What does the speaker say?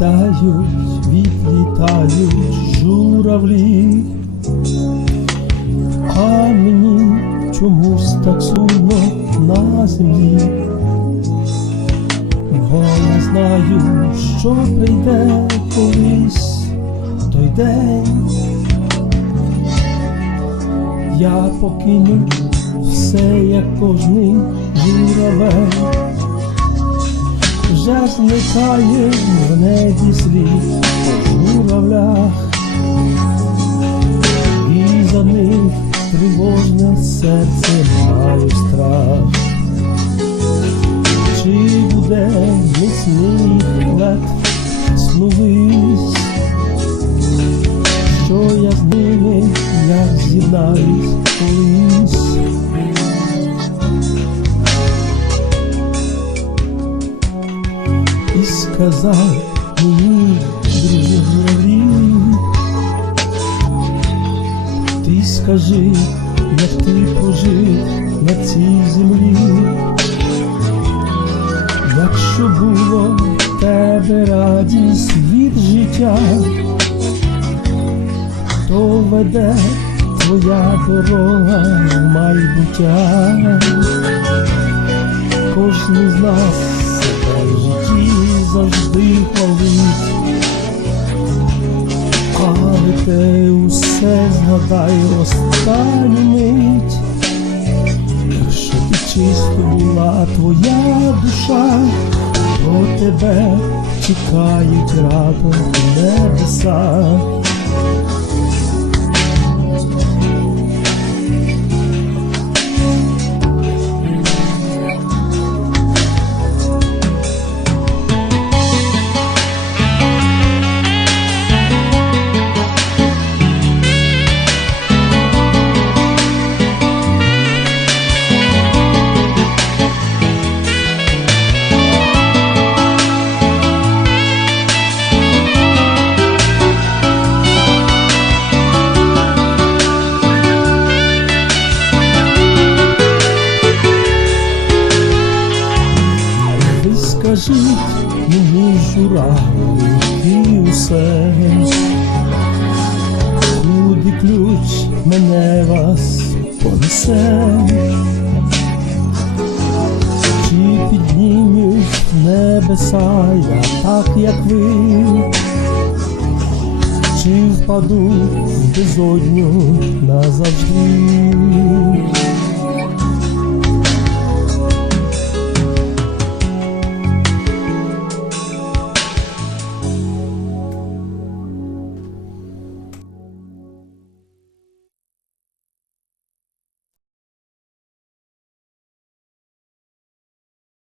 Відлітають, відлітають журавлі, а мені чомусь так сумно на землі, бо я знаю, що прийде колись той день. Я покину все, як кожний журавель вже зникає в небі слід по журавлях, і за них тривожне серце має страх. Чи буде міцний лед снувись, що я з ними як з'єднаюсь і сказав мені другові, ти скажи, як ти прожив на цій землі, якщо було в тебе радість від життя, то веде твоя дорога в майбуття. Кожен з нас те згадаю останню мить, якщо ти чисто була твоя душа, то тебе чекають радо небеса. Скажіть мені журавлики усе, куди ключ мене вас понесе, чи піднімуть в небеса я так, як ви, чи впаду в безодню назавжди.